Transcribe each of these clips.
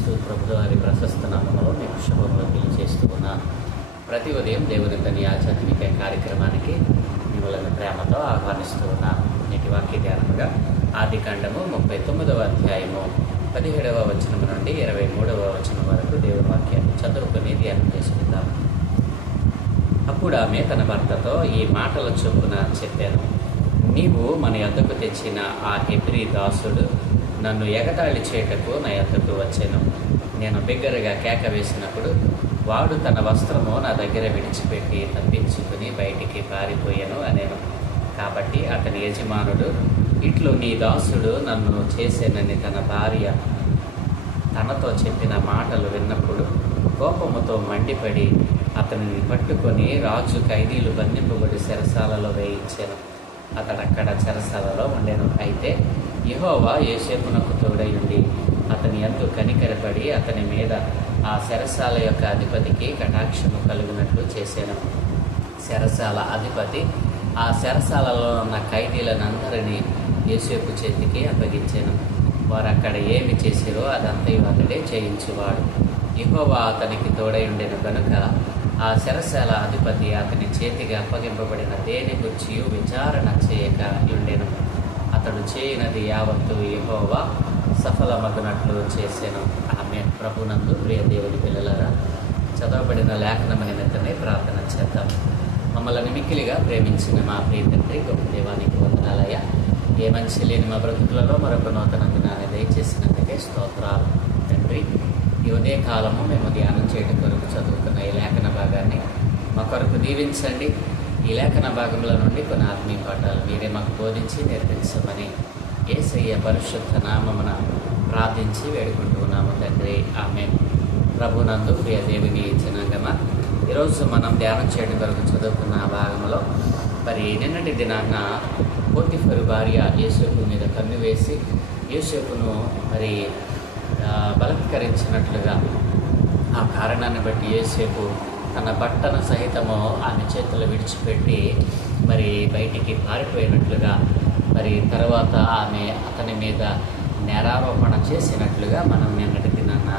యేసుక్రీస్తు ప్రభువు వారి ప్రశస్త నామములో మీకు శుభములు తెలియజేస్తూ ఉన్నాను. ప్రతి ఉదయం దేవుని తని ఆధ్యాత్మిక కార్యక్రమానికి మిమ్మల్ని ప్రేమతో ఆహ్వానిస్తూ ఉన్నాను. నేటి వాక్య ధ్యానముగా ఆదికాండము 39వ అధ్యాయము 17వ వచనం నుండి 23వ వచనం వరకు దేవుని వాక్యాన్ని చదువుకొని ధ్యానం చేసుకుందాం. అప్పుడు ఆమె తన భర్తతో ఈ మాటల చొప్పున చెప్పాను, నీవు మన యొద్దకు తెచ్చిన ఆ హెబ్రీ దాసుడు నన్ను ఎగతాళి చేయటకు నా యొద్దకు వచ్చాను. నేను బిగ్గరగా కేక వేసినప్పుడు వాడు తన వస్త్రము నా దగ్గర విడిచిపెట్టి తప్పించుకుని బయటికి పారిపోయాను అనేను. కాబట్టి అతని యజమానుడు, ఇట్లు నీ దాసుడు నన్ను చేసేనని తన భార్య తనతో చెప్పిన మాటలు విన్నప్పుడు కోపముతో మండిపడి అతనిని పట్టుకొని రాజు ఖైదీలు బంధింపబడి చెరసాలలో వేయించాను. అతడక్కడ చెరసాలలో ఉండెను. అయితే యెహోవా యోసేపునకు తోడయుండి అతని యందు కనికరపడి అతని మీద ఆ చెరసాల యొక్క అధిపతికి కటాక్షము కలుగునట్లు చేశాను. చెరసాల అధిపతి ఆ చెరసాలలో ఉన్న ఖైదీలనందరినీ యోసేపు చేతికి అప్పగించాను. వారు అక్కడ ఏమి చేసిరో అదంతయు అతడే చేయించువాడు. యెహోవా అతనికి తోడయుండెను కనుక ఆ చెరసాల అధిపతి అతని చేతికి అప్పగింపబడిన దేని గురించి విచారణ చేయక ఉండెను. అతడు చేయనది యావత్తు యెహోవా సఫలమగునట్లు చేశాను. ఆమె ప్రభునందు ప్రియ దేవుని పిల్లలారా, చదవబడిన లేఖనము నిమిత్తమే ప్రార్థన చేద్దాం. మమ్మల్ని మిక్కిలిగా ప్రేమించిన మా ప్రియ తండ్రి, గొప్ప దేవానికి వందనాలయ్యా. ఏ మంచి లేని మా బ్రతుకులలో మరొక నూతన దినాన్ని దయచేసినందుకే స్తోత్రాలు తండ్రి. ఈ ఉదయ కాలము మేము ధ్యానం చేయడం కొరకు చదువుకున్న ఈ లేఖన భాగాన్ని మా కొరకు దీవించండి. ఈ లేఖన భాగంలో నుండి కొన్ని ఆత్మీయ పాఠాలు మీరే మాకు బోధించి నేర్పించమని యేసయ్య పరిశుద్ధ నామమున ప్రార్థించి వేడుకుంటున్నాము తండ్రి. ఆమేన్. ప్రభునందు ప్రియ దేవుని జనాంగమా, ఈరోజు మనం ధ్యానం చేయడం కొరకు చదువుకున్న భాగంలో మరి నిన్నటి దినాన పోతిఫరు భార్య యోసేపు మీద కన్ను వేసి యోసేపును మరి బలత్కరించినట్లుగా ఆ కారణాన్ని బట్టి యోసేపు తన బట్టను సహితము ఆమె చేతులు విడిచిపెట్టి మరి బయటికి పారిపోయినట్లుగా, మరి తర్వాత ఆమె అతని మీద నేరారోపణ చేసినట్లుగా మనం నిన్నటి దినాన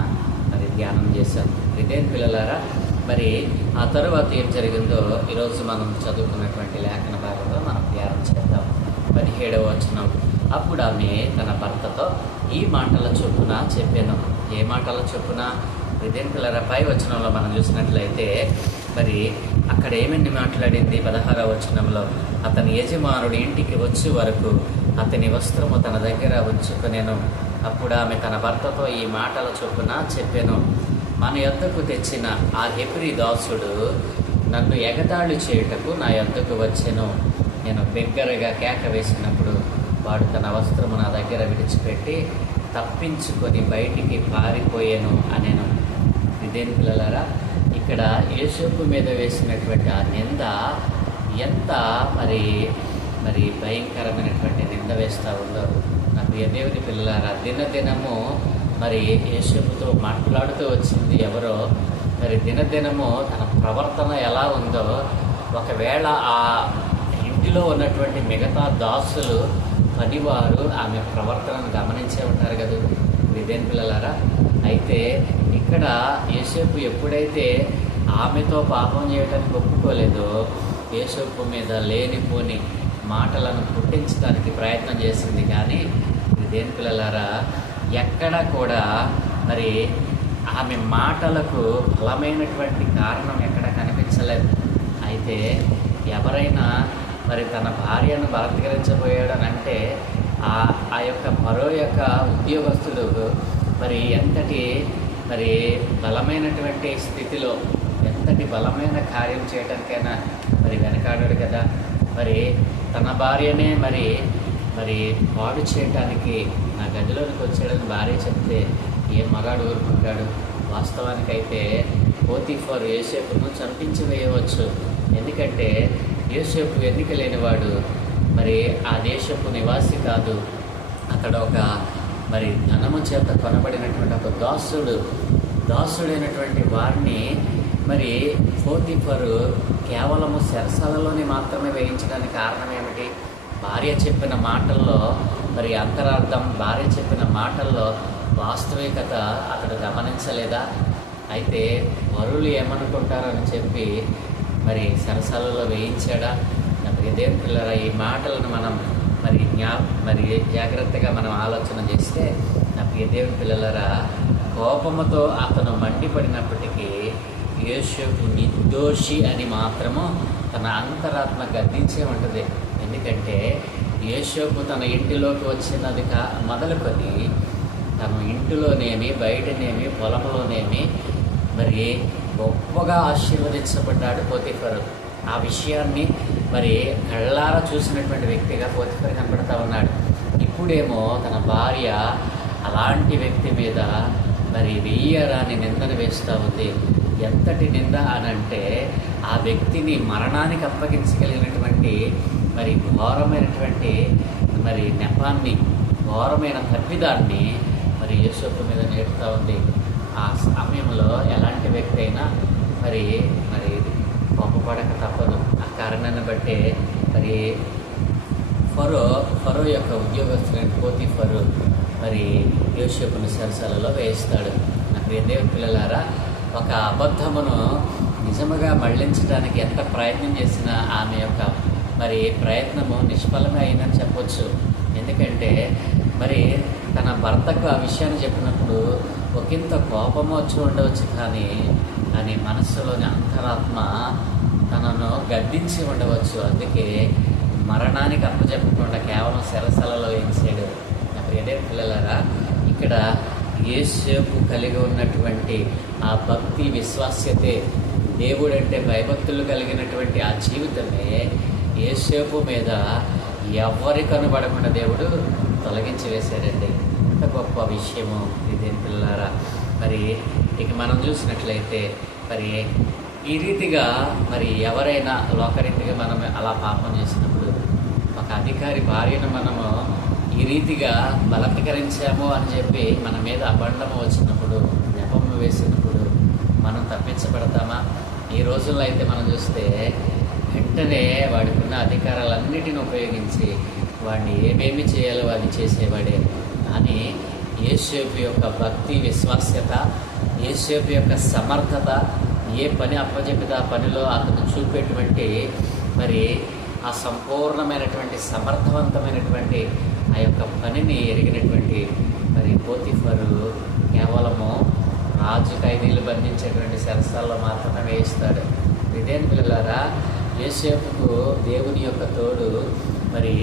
మరి ధ్యానం చేశాం. ఇదేం పిల్లలారా, మరి ఆ తర్వాత ఏం జరిగిందో ఈరోజు మనం చదువుకున్నటువంటి లేఖన భాగంలో మనం ధ్యానం చేద్దాం. 17వ వచనం. అప్పుడు ఆమె తన భర్తతో ఈ మాటల చొప్పున చెప్పాను. ఏ మాటల చొప్పున? ఇదేం పిల్లరా, పై వచనంలో మనం చూసినట్లయితే మరి అక్కడ ఏమని మాట్లాడింది? 16వ వచనంలో, అతని యజమానుడు ఇంటికి వచ్చే వరకు అతని వస్త్రము తన దగ్గర ఉంచుకునేను. అప్పుడు ఆమె తన భర్తతో ఈ మాటల చొప్పున చెప్పాను, మన యొద్దకు తెచ్చిన ఆ హెబ్రీ దాసుడు నన్ను ఎగతాళి చేయుటకు నా యొద్దకు వచ్చెను. నేను బిగ్గరగా కేక వేసినప్పుడు వాడు తన వస్త్రము నా దగ్గర విడిచిపెట్టి తప్పించుకొని బయటికి పారిపోయాను అనేను. ఇదేం పిల్లలారా, ఇక్కడ యోసేపు మీద వేసినటువంటి ఆ నింద ఎంత మరి మరి భయంకరమైనటువంటి నింద వేస్తూ ఉందో. నా ప్రియ దేవుని పిల్లలారా, దినదినము మరి యోసేపుతో మాట్లాడుతూ వచ్చింది ఎవరో. మరి దినదినము తన ప్రవర్తన ఎలా ఉందో ఒకవేళ ఆ ఇంటిలో ఉన్నటువంటి మిగతా దాసులు పనివారు ఆమె ప్రవర్తనను గమనించే ఉంటారు కదా. ఇదేం పిల్లలారా, అయితే ఇక్కడ యోసేపు ఎప్పుడైతే ఆమెతో పాపం చేయడానికి ఒప్పుకోలేదో యోసేపు మీద లేనిపోని మాటలను పుట్టించడానికి ప్రయత్నం చేసింది. కానీ ఇదేం పిల్లలారా, ఎక్కడ కూడా మరి ఆమె మాటలకు బలమైనటువంటి కారణం ఎక్కడ కనిపించలేదు. అయితే ఎవరైనా మరి తన భార్యను బలత్కరించబోయాడనంటే ఆ యొక్క మరో యొక్క ఉద్యోగస్తుడు మరి ఎంతటి మరి బలమైనటువంటి స్థితిలో ఎంతటి బలమైన కార్యం చేయడానికైనా మరి వెనకాడాడు కదా. మరి తన భార్యనే మరి మరి పాడు చేయటానికి నా గదిలోనికి వచ్చాడని భార్య చెప్తే ఏ మగాడు ఊరుకుంటాడు? వాస్తవానికైతే పోతిఫరు యోసేపును చంపించి వేయవచ్చు. ఎందుకంటే యోసేపు ఎన్నిక లేనివాడు, మరి ఆ దేశపు నివాసి కాదు. అతడు ఒక మరి ధనము చేత కొనబడినటువంటి ఒక దాసుడైనటువంటి వారిని మరి పోతిఫరు కేవలము చెరసాలలోనే మాత్రమే వేయించడానికి కారణం ఏమిటి? భార్య చెప్పిన మాటల్లో మరి అంతరార్థం, భార్య చెప్పిన మాటల్లో వాస్తవికత అతడు గమనించలేదా? అయితే వరులు ఏమనుకుంటారని చెప్పి మరి సరసాలలో వేయించాడా? నా ప్రియ దేవుని పిల్లరా, ఈ మాటలను మనం మరి జాగ్రత్తగా మనం ఆలోచన చేస్తే, నా ప్రియ దేవుని పిల్లలరా, కోపముతో అతను మండిపడినప్పటికీ యోసేపు నిర్దోషి అని మాత్రము తన అంతరాత్మ గద్దించే ఉంటుంది. ఎందుకంటే యోసేపు తన ఇంటిలోకి వచ్చినది మొదలుకొని తన ఇంటిలోనేమి, బయటనేమి, పొలంలోనేమి మరి గొప్పగా ఆశీర్వదించబడ్డాడు పోతీఫరు. ఆ విషయాన్ని మరి కళ్ళారా చూసినటువంటి వ్యక్తిగా పోతీఫరు కనబడతా ఉన్నాడు. ఇప్పుడేమో తన భార్య అలాంటి వ్యక్తి మీద మరి వెయ్యరాని నిందను వేస్తూ ఉంది. ఎంతటి నింద అనంటే ఆ వ్యక్తిని మరణానికి అప్పగించగలిగినటువంటి మరి ఘోరమైనటువంటి మరి నెపాన్ని, ఘోరమైన తప్పిదాన్ని మరి యోసేపు మీద నేడుతూ ఉంది. ఆ సమయంలో ఎలాంటి వ్యక్తి అయినా మరి కోపపడక తప్పదు. ఆ కారణాన్ని బట్టే మరి ఫరో యొక్క ఉద్యోగస్తులైన పోతీఫరు మరి యోసేపుని సరసాలలో వేయిస్తాడు. నా ప్రియ దేవుని పిల్లలారా, ఒక అబద్ధమును నిజముగా మళ్లించడానికి ఎంత ప్రయత్నం చేసినా ఆమె యొక్క మరి ప్రయత్నము నిష్ఫలమే అయిందని చెప్పొచ్చు. ఎందుకంటే మరి తన భర్తకు ఆ విషయాన్ని చెప్పినప్పుడు ఒకంత కోపము వచ్చి ఉండవచ్చు, కానీ మనస్సులోని అంతరాత్మ తనను గద్దించి ఉండవచ్చు. అందుకే మరణానికి అప్పచెప్పకుండా కేవలం సెరసలలో వేయించాడు. నా ప్రియ పిల్లలారా, ఇక్కడ యోసేపు కలిగి ఉన్నటువంటి ఆ భక్తి, విశ్వాస్యతే, దేవుడంటే భయభక్తులు కలిగినటువంటి ఆ జీవితమే యోసేపు మీద ఎవరి కనుబడకుండా దేవుడు తొలగించి వేశాడండి. ఎంత గొప్ప విషయము ఇదేం పిల్లలారా. మరి ఇక మనం చూసినట్లయితే మరి ఈ రీతిగా మరి ఎవరైనా లోకరీతిగా మనం అలా పాపం చేసినప్పుడు, ఒక అధికారి భార్యను మనము ఈ రీతిగా బలత్కరించాము అని చెప్పి మన మీద అబండము వచ్చినప్పుడు, నెపము వేసినప్పుడు మనం తప్పించబడతామా? ఈ రోజుల్లో అయితే మనం చూస్తే వెంటనే వాడికి ఉన్న అధికారాలన్నిటిని ఉపయోగించి వాడిని ఏమేమి చేయాలో అది చేసేవాడే. కానీ యోసేపు యొక్క భక్తి, విశ్వాస్యత, యోసేపు యొక్క సమర్థత, ఏ పని అప్పచెప్పితే ఆ పనిలో అతను చూపేటువంటి మరి ఆ సంపూర్ణమైనటువంటి సమర్థవంతమైనటువంటి ఆ యొక్క పనిని ఎరిగినటువంటి మరి పోతీఫరు కేవలము రాజు ఖైదీలు బంధించేటువంటి సరసాల్లో మాత్రమే వేయిస్తాడు. ఇదేం పిల్లలారా, యోసేపుకు దేవుని యొక్క తోడు మరి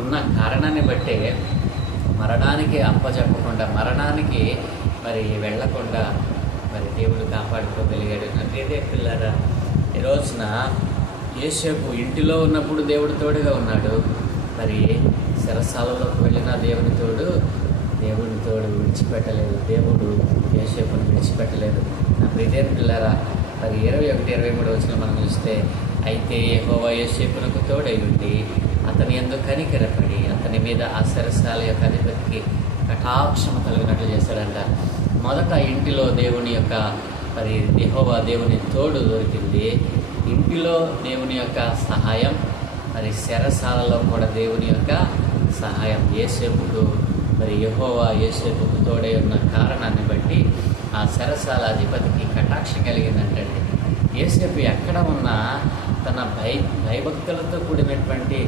ఉన్న కారణాన్ని బట్టే మరణానికి అప్పచెప్పకుండా, మరణానికి మరి వెళ్లకుండా మరి దేవుడు కాపాడుకోగలిగాడు. నాకైతే పిల్లరా, ఈ రోజున యోసేపు ఇంటిలో ఉన్నప్పుడు దేవుడు తోడుగా ఉన్నాడు. మరి సరసాలలోకి వెళ్ళిన దేవుని తోడు విడిచిపెట్టలేదు. దేవుడు యోసేపును విడిచిపెట్టలేదు. నా ప్రియమైన పిల్లరా, మరి 21-23 వచ్చిన మనం చూస్తే, అయితే యెహోవా యోసేపునకు తోడై ఉండి అతని యందు కనికరపడి అతని మీద ఆ సరసాల యొక్క అధిపతికి కటాక్షము కలిగినట్లు చేశాడంట. మొదట ఇంటిలో దేవుని యొక్క మరి యెహోవా దేవుని తోడు దొరికింది. ఇంటిలో దేవుని యొక్క సహాయం, మరి చెరసాలలో కూడా దేవుని యొక్క సహాయం. యోసేపుకు మరి యెహోవా యోసేపుకు తోడై ఉన్న కారణాన్ని బట్టి ఆ చెరసాల అధిపతికి కటాక్షం కలిగిందంటే, యోసేపు ఎక్కడ ఉన్నా తన భయభక్తులతో కూడినటువంటి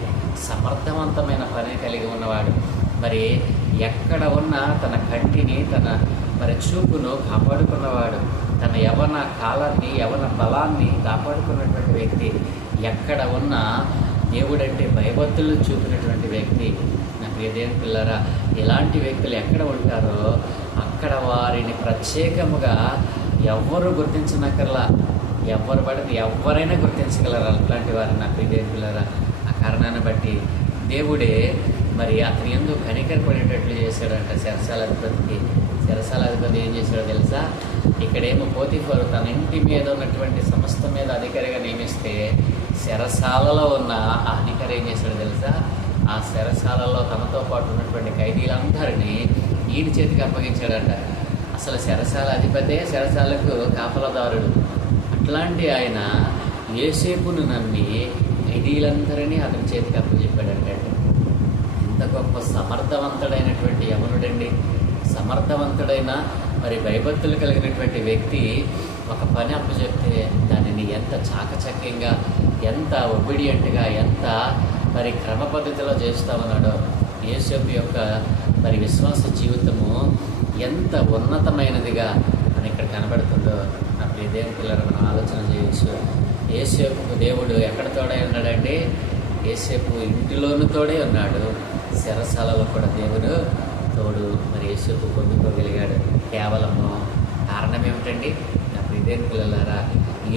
సమర్థవంతమైన పని కలిగి ఉన్నవాడు. మరి ఎక్కడ ఉన్నా తన కంటిని, తన మరి చూపును కాపాడుకున్నవాడు. తన యవన కాలాన్ని, యవన బలాన్ని కాపాడుకున్నటువంటి వ్యక్తి. ఎక్కడ ఉన్నా దేవుడంటే భయభక్తులు చూపినటువంటి వ్యక్తి. నా ప్రియదేవుని పిల్లరా, ఇలాంటి వ్యక్తులు ఎక్కడ ఉంటారో అక్కడ వారిని ప్రత్యేకముగా ఎవ్వరూ గుర్తించనక్కర్లా. ఎవరు పడితే ఎవరైనా గుర్తించగలరు అట్లాంటి వారిని. నా ప్రియదేవుని పిల్లరా, ఆ కారణాన్ని బట్టి దేవుడే మరి అతని యందు కనికరపడేటట్లు చేశాడంట చెరసాల అధిపతికి. చెరసాల అధిపతి ఏం చేశాడో తెలుసా? ఇక్కడేమో పోతీఫరు తన ఇంటి మీద ఉన్నటువంటి సంస్థ మీద అధికారిగా నియమిస్తే, చెరసాలలో ఉన్న ఆ అధికారి ఏం చేశాడో తెలుసా? ఆ చెరసాలలో తనతో పాటు ఉన్నటువంటి ఖైదీలందరినీ ఈడి చేతికి అప్పగించాడంట. అసలు చెరసాల అధిపతే చెరసాలకు కాపలదారుడు. అట్లాంటి ఆయన యోసేపును నమ్మి ఖైదీలందరినీ అతని చేతికి అప్పచెప్పాడంటే, ఎంత గొప్ప సమర్థవంతుడైనటువంటి యవనుడండి. సమర్థవంతుడైన మరి భయభక్తులు కలిగినటువంటి వ్యక్తి ఒక పని అప్పచెప్తే దానిని ఎంత చాకచక్యంగా, ఎంత ఒబిడియంట్గా, ఎంత మరి క్రమ పద్ధతిలో చేస్తూ ఉన్నాడో. యోసేపు యొక్క మరి విశ్వాస జీవితము ఎంత ఉన్నతమైనదిగా అని ఇక్కడ కనబడుతుందో నా ప్రియ దేవుని పిల్లలు మనం ఆలోచన చేయొచ్చు. యోసేపుకు దేవుడు ఎక్కడ తోడై ఉన్నాడంటే, యోసేపు ఇంటిలోనూ తోడే ఉన్నాడు, చెరసాలలో కూడా దేవుడు తోడు మరి యోసేపు పొందుకోగలిగాడు. కేవలము కారణం ఏమిటండి? నా ప్రియ దేవుని పిల్లలారా,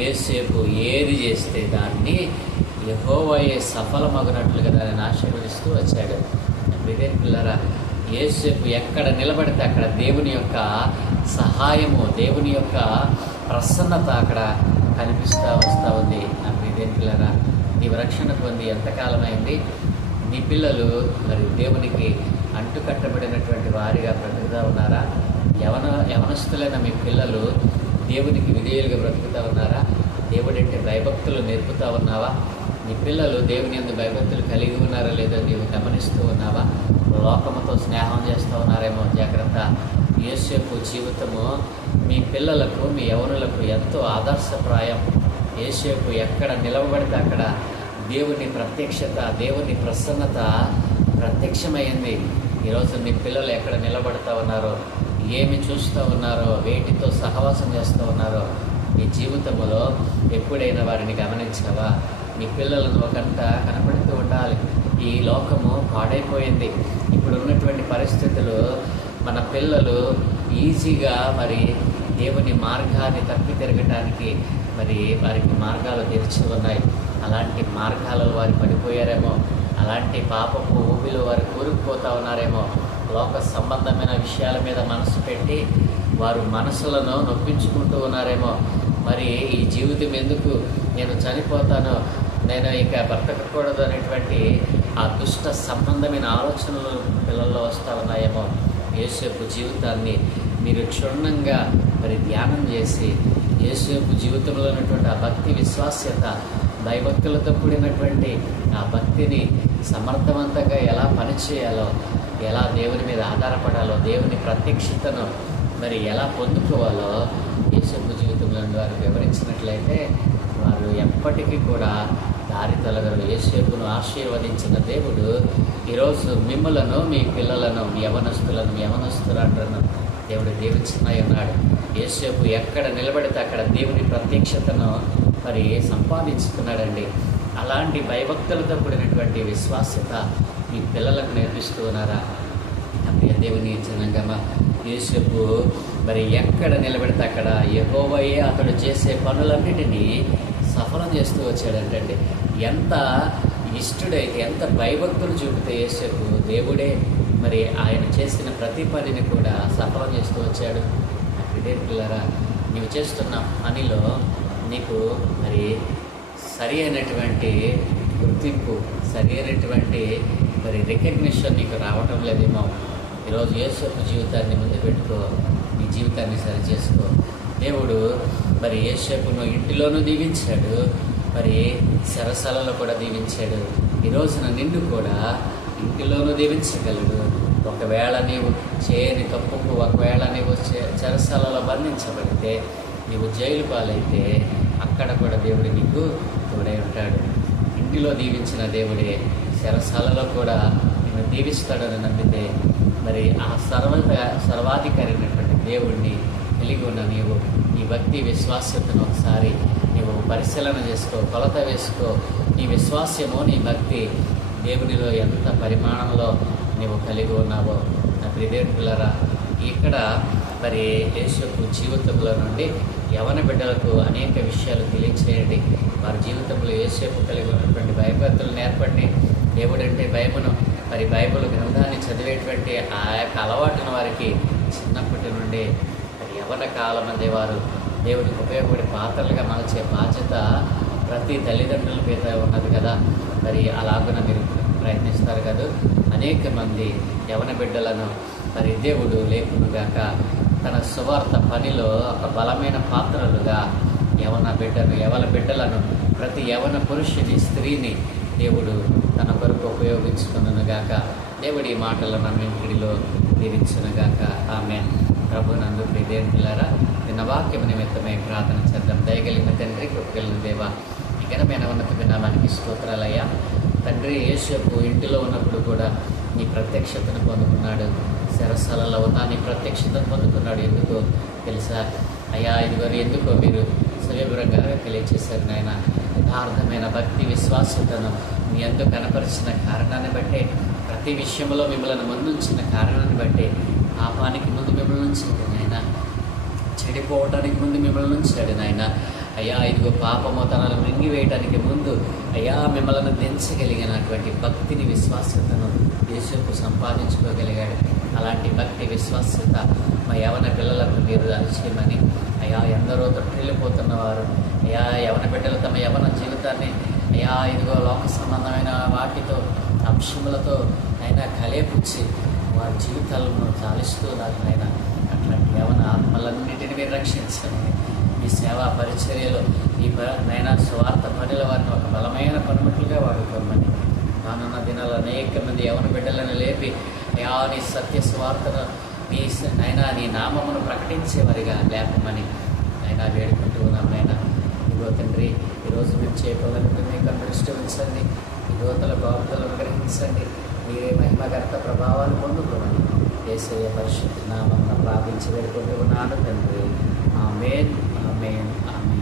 యోసేపు ఏది చేస్తే దాన్ని యెహోవాయే సఫలమగునట్లుగా దానిని ఆశీర్వదిస్తూ వచ్చాడు. నా ప్రియ దేవుని పిల్లలారా, యోసేపు ఎక్కడ నిలబడితే అక్కడ దేవుని యొక్క సహాయము, దేవుని యొక్క ప్రసన్నత అక్కడ కనిపిస్తూ వస్తూ ఉంది. నా ప్రియ దేవుని పిల్లలారా, నీవు రక్షణ పొంది ఎంతకాలమైంది? నీ పిల్లలు మరి దేవునికి అంటుకట్టబడినటువంటి వారిగా బ్రతుకుతూ ఉన్నారా? యవనస్తులైన మీ పిల్లలు దేవునికి విధేయులుగా బ్రతుకుతూ ఉన్నారా? దేవుడంటే భయభక్తులు నేర్పుతూ ఉన్నావా? నీ పిల్లలు దేవుని యందు భయభక్తులు కలిగి ఉన్నారా లేదో నీవు గమనిస్తూ ఉన్నావా? లోకముతో స్నేహం చేస్తూ ఉన్నారేమో జాగ్రత్త. యోసేపు జీవితము మీ పిల్లలకు, మీ యవనులకు ఎంతో ఆదర్శప్రాయం. యోసేపు ఎక్కడ నిలవబడితే అక్కడ దేవుని ప్రత్యక్షత, దేవుని ప్రసన్నత ప్రత్యక్షమైంది. ఈరోజు మీ పిల్లలు ఎక్కడ నిలబడుతూ ఉన్నారో, ఏమి చూస్తూ ఉన్నారో, వేటితో సహవాసం చేస్తూ ఉన్నారో, మీ జీవితంలో ఎప్పుడైనా వారిని గమనించావా? మీ పిల్లలను ఒకంట కనపడుతూ ఉండాలి. ఈ లోకము పాడైపోయింది. ఇప్పుడు ఉన్నటువంటి పరిస్థితులు మన పిల్లలు ఈజీగా మరి దేవుని మార్గాన్ని తప్పి తిరగటానికి మరి వారికి మార్గాలు తెరిచి ఉన్నాయి. అలాంటి మార్గాలలో వారు పడిపోయారేమో, అలాంటి పాపపు ఊబిలో వారు కూరుకుపోతూ ఉన్నారేమో, లోక సంబంధమైన విషయాల మీద మనసు పెట్టి వారు మనసులను నొప్పించుకుంటూ ఉన్నారేమో. మరి ఈ జీవితం ఎందుకు, నేను చనిపోతాను, నేను ఇక బ్రతకకూడదు అనేటువంటి ఆ దుష్ట సంబంధమైన ఆలోచనలు పిల్లల్లో వస్తూ ఉన్నాయేమో. యోసేపు జీవితాన్ని మీరు క్షుణ్ణంగా మరి ధ్యానం చేసి, యోసేపు జీవితంలో ఉన్నటువంటి ఆ భక్తి, విశ్వాస్యత, భయభక్తులతో కూడినటువంటి ఆ భక్తిని సమర్థవంతంగా ఎలా పనిచేయాలో, ఎలా దేవుని మీద ఆధారపడాలో, దేవుని ప్రత్యక్షతను మరి ఎలా పొందుకోవాలో యేసు జీవితంలో వారు వివరించినట్లయితే వారు ఎప్పటికీ కూడా దారి తొలగరు. యేసును ఆశీర్వదించిన దేవుడు ఈరోజు మిమ్మలను, మీ పిల్లలను, మీ యవనస్తులను దేవుడు దీవించున్నాయి ఉన్నాడు. యేసు ఎక్కడ నిలబడితే అక్కడ దేవుని ప్రత్యక్షతను మరి సంపాదించుకున్నాడండి. అలాంటి భయభక్తులతో కూడినటువంటి విశ్వాస్యత మీ పిల్లలకు నేర్పిస్తూ ఉన్నారా? ప్రియ దేవుని జనంగమా, యోసేపు మరి ఎక్కడ నిలబెడితే అక్కడ యెహోవాయే అతడు చేసే పనులన్నిటినీ సఫలం చేస్తూ వచ్చాడంటండి. ఎంత ఇష్టడైతే, ఎంత భయభక్తులు చూపితే యోసేపు, దేవుడే మరి ఆయన చేసిన ప్రతి పనిని కూడా సఫలం చేస్తూ వచ్చాడు. ఇదే పిల్లరా, నీవు చేస్తున్న పనిలో నీకు మరి సరి అయినటువంటి గుర్తింపు, సరి అయినటువంటి మరి రికగ్నిషన్ నీకు రావటం లేదేమో. ఈరోజు యేసేపు జీవితాన్ని ముందు పెట్టుకో, నీ జీవితాన్ని సరి చేసుకో. దేవుడు మరి యేసేపును ఇంటిలోనూ దీవించాడు, మరి చెరసాలలో కూడా దీవించాడు. ఈ రోజున నిన్ను కూడా ఇంటిలోనూ దీవించగలడు. ఒకవేళ నీవు చేయని తప్పుకు, ఒకవేళ నీవు చెరసాలలో బంధించబడితే, నీవు జైలు పాలైతే అక్కడ కూడా దేవుడు నీకు తోడై ఉంటాడు. ఇంటిలో దీవించిన దేవుడే చెరసాలలో కూడా నేను దీవిస్తాడని నమ్మితే మరి ఆ సర్వాధికారి అయినటువంటి దేవుడిని కలిగి ఉన్న నీవు నీ భక్తి విశ్వాస్యతను ఒకసారి నీవు పరిశీలన చేసుకో, కొలత వేసుకో. నీ విశ్వాస్యము, నీ భక్తి దేవునిలో ఎంత పరిమాణంలో నీవు కలిగి ఉన్నావో. నా ప్రియదేవుని పిల్లరా, ఇక్కడ మరి యేసేపు జీవితంలో నుండి యవన బిడ్డలకు అనేక విషయాలు తెలియచేయండి. వారి జీవితంలో యేసేపు కలిగి ఉన్నటువంటి భయభక్తులు నేర్పండి. దేవుడంటే భయమును, మరి బైబిల్ గ్రంథాన్ని చదివేటువంటి ఆ యొక్క అలవాటును వారికి చిన్నప్పటి నుండి మరి యవన కాలం అందే వారు దేవుడికి ఉపయోగపడే పాత్రలుగా మలచే బాధ్యత ప్రతి తల్లిదండ్రుల మీద ఉన్నది కదా. మరి అలాగున మీరు ప్రయత్నిస్తారు కదా. అనేక మంది యవన బిడ్డలను మరి దేవుడు లేకునుగాక తన సువార్త పనిలో ఒక బలమైన పాత్రలుగా యవన బిడ్డలను ప్రతి యవన పురుషుని, స్త్రీని దేవుడు తన కొరకు ఉపయోగించుకున్నగాక. దేవుడి ఈ మాటలను అన్నింటిలో దీవించునుగాక. ఆమె ప్రభునందు ప్రియదేవులారా, నిన్న వాక్యం నిమిత్తమై ప్రార్థన చేద్దాం. దయగలిగిన తండ్రి, కృపగలిగిన దేవ, ఈ ఘనమైన ఉన్నత నామానికి స్తోత్రాలయ్యా. తండ్రి, యేసేపు ఇంటిలో ఉన్నప్పుడు కూడా నీ ప్రత్యక్షతను పొందుకున్నాడు. చెరసాలలో ఉన్న నీ ప్రత్యక్షతను పొందుకున్నాడు. ఎందుకో తెలుసా అయ్యా? ఇదిగో ఎందుకో మీరు సవివరంగా తెలియచేశారు నాయన. యథార్థమైన భక్తి విశ్వాసతను మీ అందు కనపరిచిన కారణాన్ని బట్టే, ప్రతి విషయంలో మిమ్మల్ని ముందుంచిన కారణాన్ని బట్టే, పాపానికి ముందు మిమ్మల్ని ఉంచాడు నాయన, చెడిపోవటానికి ముందు మిమ్మల్ని ఉంచాడు నాయన. అయ్యా ఇదిగో పాపము తనను మింగివేయటానికి ముందు అయ్యా మిమ్మల్ని దించగలిగినటువంటి భక్తిని విశ్వాసతను యేసేపు సంపాదించుకోగలిగాడు. అలాంటి భక్తి విశ్వాసత మా యవన పిల్లలకు మీరు దయచేయమని అయ్యా. ఎందరో తొట్టిల్లిపోతున్నవారు అయ్యా, యవన బిడ్డలు తమ యవన జీవితాన్ని అయ్యా ఇదిగో లోక సంబంధమైన వాటితో అంశములతో అయినా కలేపుచ్చి వారి జీవితాలను చాలిస్తూ నాకు నాయన అట్లాంటి యవన ఆత్మలన్నిటిని మీరు రక్షించండి. ఈ సేవా పరిచర్యలో ఈ నైనా స్వార్థ పనుల వారిని ఒక బలమైన పనిముట్లుగా వాడుకోమని, రానున్న దినాలు అనేక మంది యవన బిడ్డలను లేపి అయా నీ సత్య స్వార్థను నీ నైనా నీ నామమును ప్రకటించేవారిగా లేపమని అయినా వేడుకుంటూ ఉన్నాం నైనా. ఇదిగో తండ్రి, ఈరోజు మేము చేయగలిగితే మీకు దృష్టి ఉంచండి. ఈ యువతల బాబులను గ్రహించండి. మీరే మహిమగత ప్రభావాలు పొందుకోమని యేసయ్య పరిశుద్ధ నామమున ప్రార్థించి వేడుకుంటూ ఉన్నాను తండ్రి. ఆమేన్, ఆమేన్, ఆమేన్.